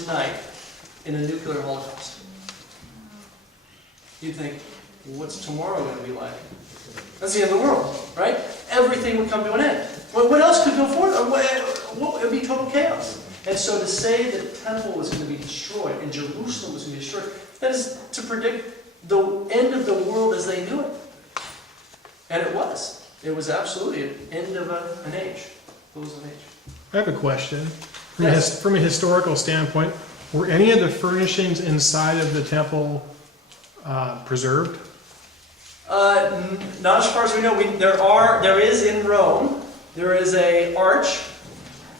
tonight in a nuclear holocaust. You'd think, well, what's tomorrow going to be like? That's the end of the world, right? Everything would come to an end. Well, what else could go forward? It would be total chaos. And so to say that the temple was going to be destroyed and Jerusalem was going to be destroyed, that is to predict the end of the world as they knew it. And it was. It was absolutely an end of an age. Close of an age. I have a question. Yes. From a historical standpoint, were any of the furnishings inside of the temple preserved? Not as far as we know. There is in Rome, there is an arch,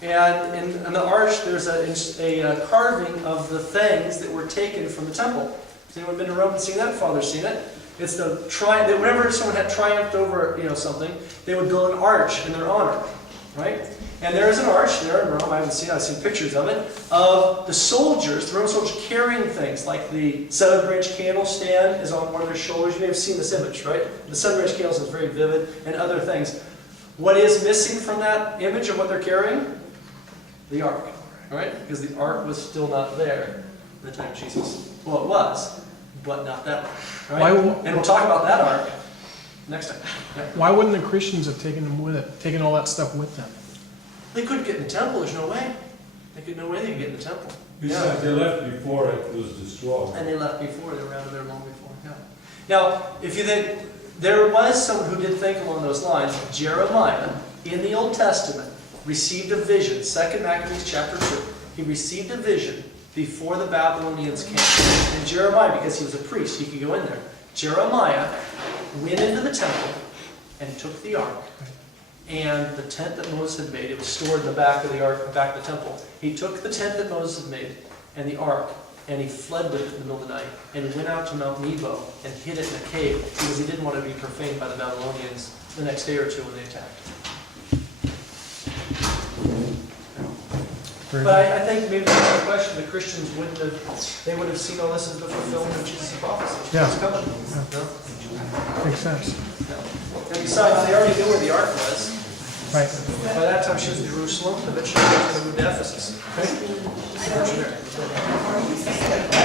and in the arch there's a carving of the things that were taken from the temple. Has anyone been to Rome and seen that? Father's seen it. It's the whenever someone had triumphed over something, they would build an arch in their honor, right? And there is an arch there in Rome. I've seen pictures of it, of the soldiers, the Roman soldiers carrying things like the 7-branch candle stand is on one of their shoulders. You may have seen this image, right? The 7-branch candle is very vivid, and other things. What is missing from that image of what they're carrying? The ark, right? Because the ark was still not there at the time of Jesus. Well, it was, but not that one, right? And we'll talk about that ark next time. Yeah. Why wouldn't the Christians have taken them with it, taken all that stuff with them? They couldn't get in the temple, there's no way. No way they could get in the temple. Besides, they left before it was destroyed. And they left before, they were out of there long before, yeah. Now, if you think, there was someone who did think along those lines. Jeremiah, in the Old Testament, received a vision, 2 Maccabees chapter 2. He received a vision before the Babylonians came. And Jeremiah, because he was a priest, he could go in there. Jeremiah went into the temple and took the ark. And the tent that Moses had made, it was stored in the back of the ark, back of the temple. He took the tent that Moses had made and the ark, and he fled with it in the middle of the night, and went out to Mount Nebo and hid it in a cave because he didn't want to be profaned by the Babylonians the next day or two when they attacked. But I think maybe that's the question. The Christians would have seen all this as the fulfillment of Jesus' prophecy. Yeah. It's coming. Yeah. No? Makes sense. And besides, they already knew where the ark was. Right. By that time, she was in Jerusalem. Eventually, she was going to move to Ephesus. Okay?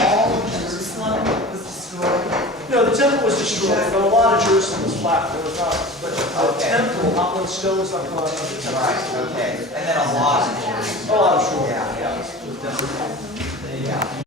All of Jerusalem was destroyed. No, the temple was destroyed, but a lot of Jerusalem was flat. There was not, but the temple, not one stone was not gone of the temple. Right, okay. And then a lot of Jerusalem. A lot of Jerusalem. Yeah. Yeah. It was definitely. Yeah.